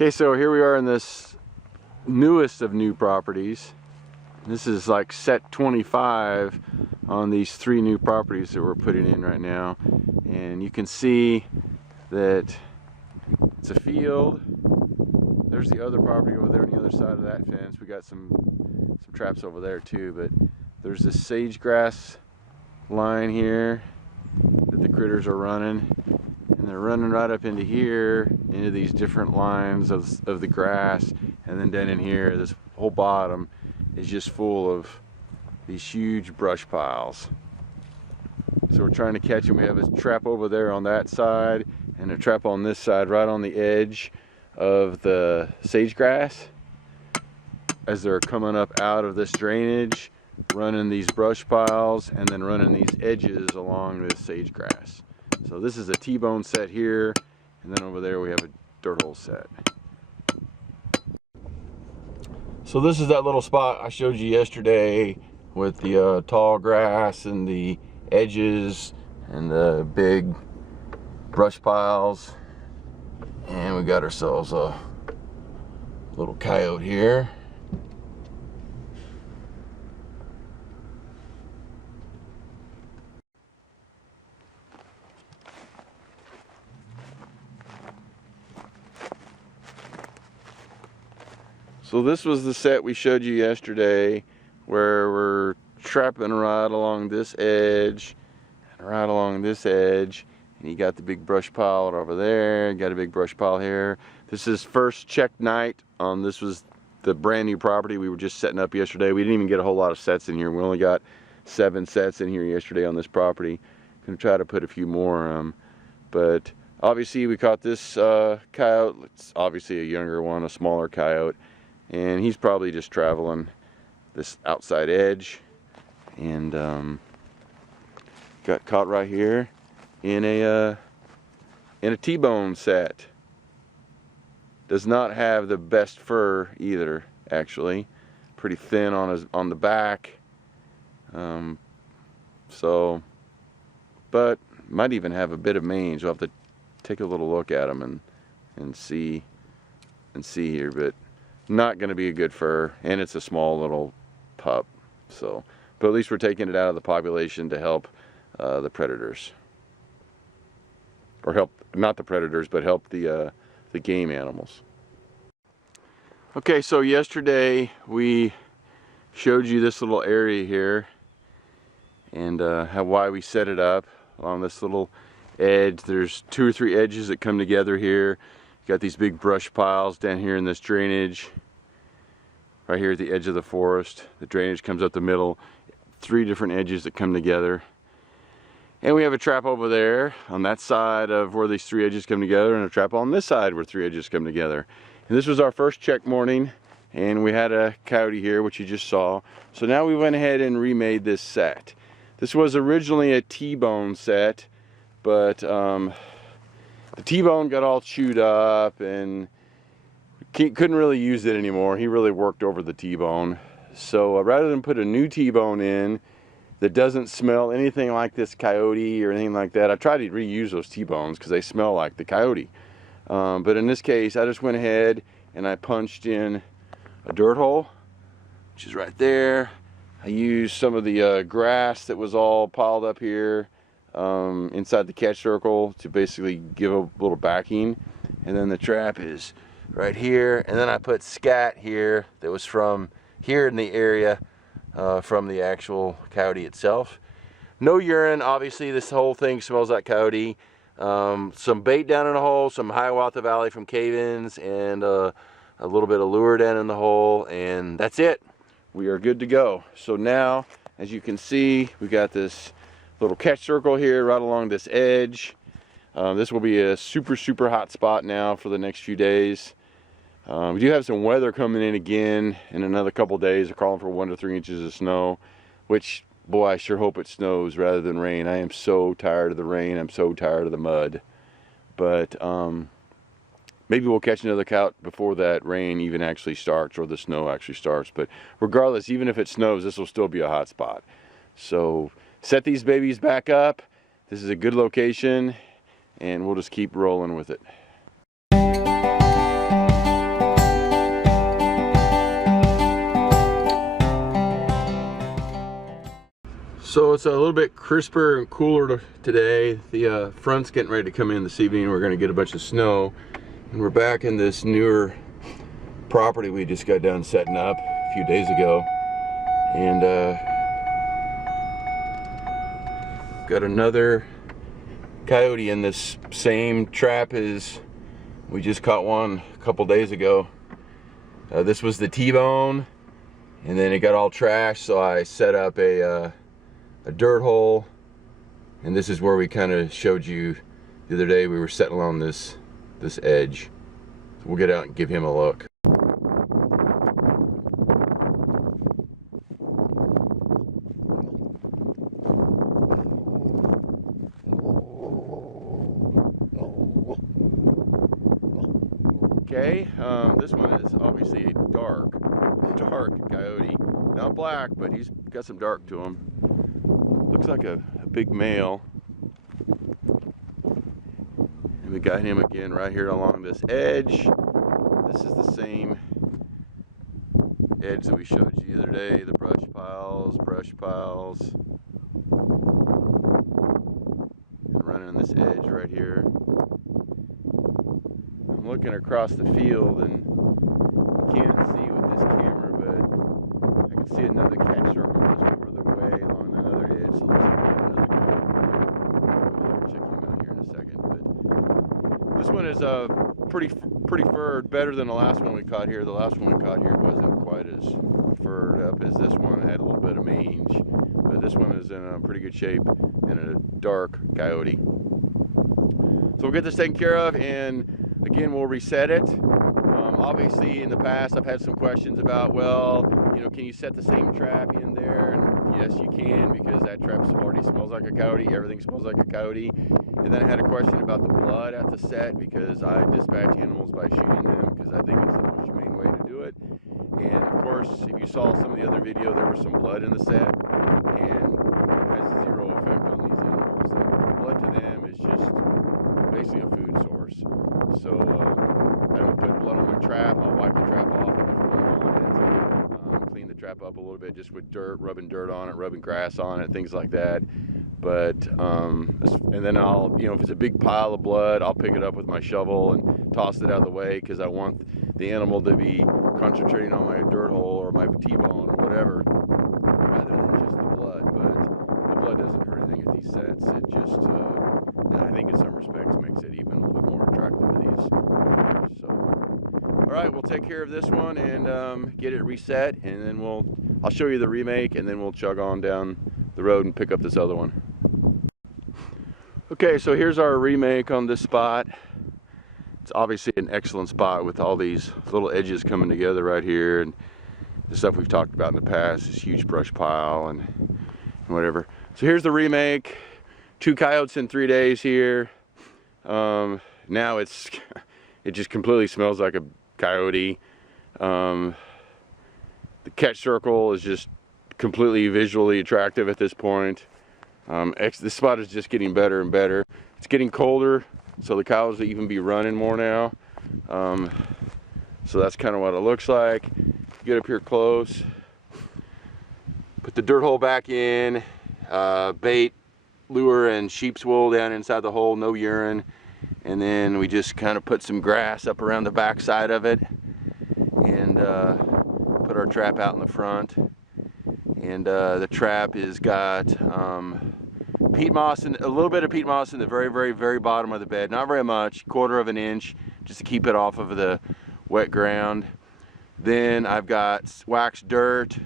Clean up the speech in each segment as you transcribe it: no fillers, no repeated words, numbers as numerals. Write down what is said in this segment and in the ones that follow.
Okay, so here we are in this newest of new properties. This is like set 25 on these 3 new properties that we're putting in right now. And you can see that it's a field. There's the other property over there on the other side of that fence. We got some traps over there too, but there's this sage grass line here that the critters are running. And they're running right up into here, into these different lines of the grass. And then down in here, this whole bottom is just full of these huge brush piles. So we're trying to catch them. We have a trap over there on that side and a trap on this side right on the edge of the sage grass as they're coming up out of this drainage, running these brush piles and then running these edges along this sage grass. So this is a T-bone set here, and then over there we have a dirt hole set. So this is that little spot I showed you yesterday with the tall grass and the edges and the big brush piles. And we got ourselves a little coyote here. So this was the set we showed you yesterday, where we're trapping right along this edge and right along this edge. And you got the big brush pile over there, you got a big brush pile here. This is first check night on this was the brand new property we were just setting up yesterday. We didn't even get a whole lot of sets in here. We only got 7 sets in here yesterday on this property. Gonna try to put a few more, but obviously we caught this coyote. It's obviously a younger one, a smaller coyote. And he's probably just traveling this outside edge, and got caught right here in a T-bone set. Does not have the best fur either, actually. Pretty thin on the back. But might even have a bit of mange. We'll have to take a little look at him and see here, but not going to be a good fur, and it's a small little pup. So, but at least we're taking it out of the population to help the predators, or help not the predators, but help the game animals. Okay, so yesterday we showed you this little area here, and why we set it up along this little edge. There's 2 or 3 edges that come together here. Got these big brush piles down here in this drainage, right here at the edge of the forest. The drainage comes up the middle, 3 different edges that come together. And we have a trap over there on that side of where these 3 edges come together, and a trap on this side where 3 edges come together. And this was our first check morning, and we had a coyote here, which you just saw. So now we went ahead and remade this set. This was originally a T-bone set, but the T-bone got all chewed up and couldn't really use it anymore. He really worked over the T-bone. So rather than put a new T-bone in that doesn't smell anything like this coyote or anything like that, I tried to reuse those T-bones because they smell like the coyote. But in this case, I just went ahead and I punched in a dirt hole, which is right there. I used some of the grass that was all piled up here inside the catch circle to basically give a little backing. And then the trap is right here, and then I put scat here that was from here in the area from the actual coyote itself. No urine, obviously. This whole thing smells like coyote. Some bait down in the hole, some Hiawatha Valley from cave-ins, and a little bit of lure down in the hole, and that's it. We are good to go. So now, as you can see, we got this little catch circle here right along this edge. This will be a super hot spot now for the next few days. We do have some weather coming in again in another couple days. They're calling for 1 to 3 inches of snow, which, boy, I sure hope it snows rather than rain. I am so tired of the rain. I'm so tired of the mud. But maybe we'll catch another coyote before that rain even actually starts, or the snow actually starts. But regardless, even if it snows, this will still be a hot spot. So set these babies back up. This is a good location, and we'll just keep rolling with it. So it's a little bit crisper and cooler today. The front's getting ready to come in this evening. We're going to get a bunch of snow. And we're back in this newer property we just got done setting up a few days ago. And got another coyote in this same trap as we just caught one a couple days ago. This was the T-bone, and then it got all trashed, so I set up a dirt hole, and this is where we kind of showed you the other day. We were setting along this edge. So we'll get out and give him a look. Okay, this one is obviously a dark coyote. Not black, but he's got some dark to him. Looks like a big male. And we got him again right here along this edge. This is the same edge that we showed you the other day, the brush piles. And running this edge right here. I'm looking across the field, and you can't see with this camera, but I can see another catch circle just further away along another edge. So it looks like we got another guy over there. Check him out here in a second. But this one is pretty furred, better than the last one we caught here. The last one we caught here wasn't quite as furred up as this one. It had a little bit of mange, but this one is in pretty good shape and a dark coyote. So we'll get this taken care of, and again, we'll reset it. Obviously, in the past, I've had some questions about, well, you know, can you set the same trap in there? And yes, you can, because that trap already smells like a coyote. Everything smells like a coyote. And then I had a question about the blood at the set, because I dispatch animals by shooting them, because I think it's the most humane way to do it. And of course, if you saw some of the other video, there was some blood in the set, and it has zero effect on these animals. Like, blood to them is just basically a food source. So I don't put blood on my trap. I'll wipe the trap off if there's blood on it. Clean the trap up a little bit just with dirt, rubbing dirt on it, rubbing grass on it, things like that. But and then I'll, you know, if it's a big pile of blood, I'll pick it up with my shovel and toss it out of the way, because I want the animal to be concentrating on my dirt hole or my T-bone or whatever, rather than just the blood. But the blood doesn't hurt anything at these sets. It just, I think in some respects, makes it even a little bit more attractive to these owners. So, all right, we'll take care of this one and get it reset, and then I'll show you the remake, and then we'll chug on down the road and pick up this other one. Okay, so here's our remake on this spot. It's obviously an excellent spot with all these little edges coming together right here, and the stuff we've talked about in the past, this huge brush pile and whatever. So here's the remake. 2 coyotes in 3 days here. Now it just completely smells like a coyote. The catch circle is just completely visually attractive at this point. This spot is just getting better and better. It's getting colder, so the cows will even be running more now. So that's kind of what it looks like. Get up here close. Put the dirt hole back in. Bait, lure, and sheep's wool down inside the hole, no urine. And then we just kind of put some grass up around the back side of it, and put our trap out in the front. And the trap has got peat moss, and a little bit of peat moss in the very bottom of the bed. Not very much, 1/4 of an inch, just to keep it off of the wet ground. Then I've got waxed dirt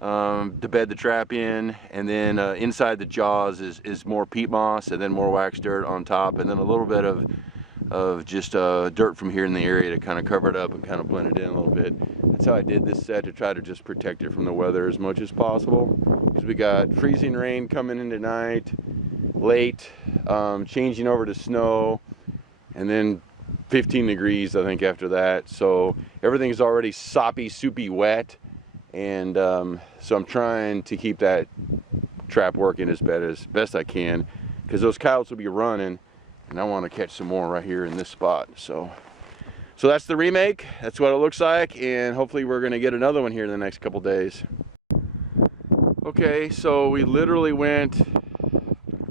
to bed the trap in, and then inside the jaws is more peat moss, and then more waxed dirt on top, and then a little bit of just dirt from here in the area to kind of cover it up and kind of blend it in a little bit. That's how I did this set, to try to just protect it from the weather as much as possible, because we got freezing rain coming in tonight, late, changing over to snow, and then 15 degrees I think after that. So everything's already soppy, soupy wet, and so I'm trying to keep that trap working as best I can, because those coyotes will be running, and I want to catch some more right here in this spot. So that's the remake. That's what it looks like, and hopefully we're going to get another one here in the next couple days. Okay, so we literally went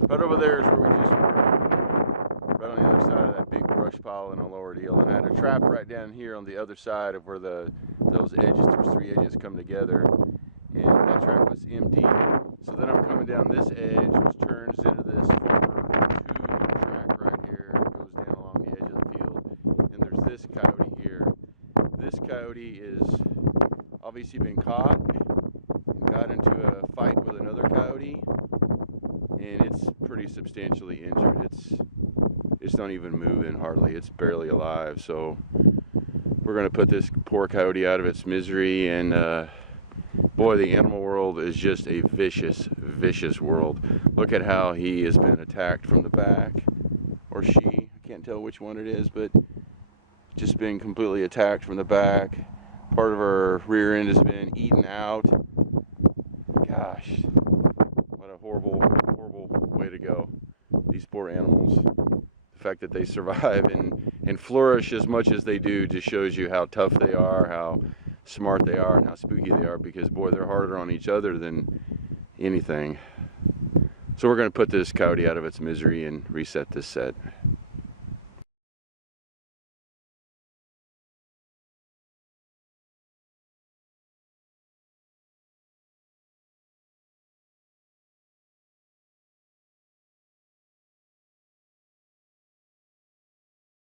right over there is where we just were, right on the other side of that big brush pile in a lower deal, and I had a trap right down here on the other side of where those three edges come together, and that trap was empty. So then I'm coming down this edge, which turns into this former tube track right here, and goes down along the edge of the field. And there's this coyote here. This coyote is obviously been caught and got into a fight with another coyote, and it's pretty substantially injured. It's not even moving hardly. It's barely alive. So we're gonna put this poor coyote out of its misery, and boy, the animal world is just a vicious, vicious world. Look at how he has been attacked from the back, or she, I can't tell which one it is, but just been completely attacked from the back. Part of her rear end has been eaten out. Gosh, what a horrible, horrible way to go. These poor animals. The fact that they survive and flourish as much as they do just shows you how tough they are, how smart they are, and how spooky they are, because boy, they're harder on each other than anything. So we're going to put this coyote out of its misery and reset this set.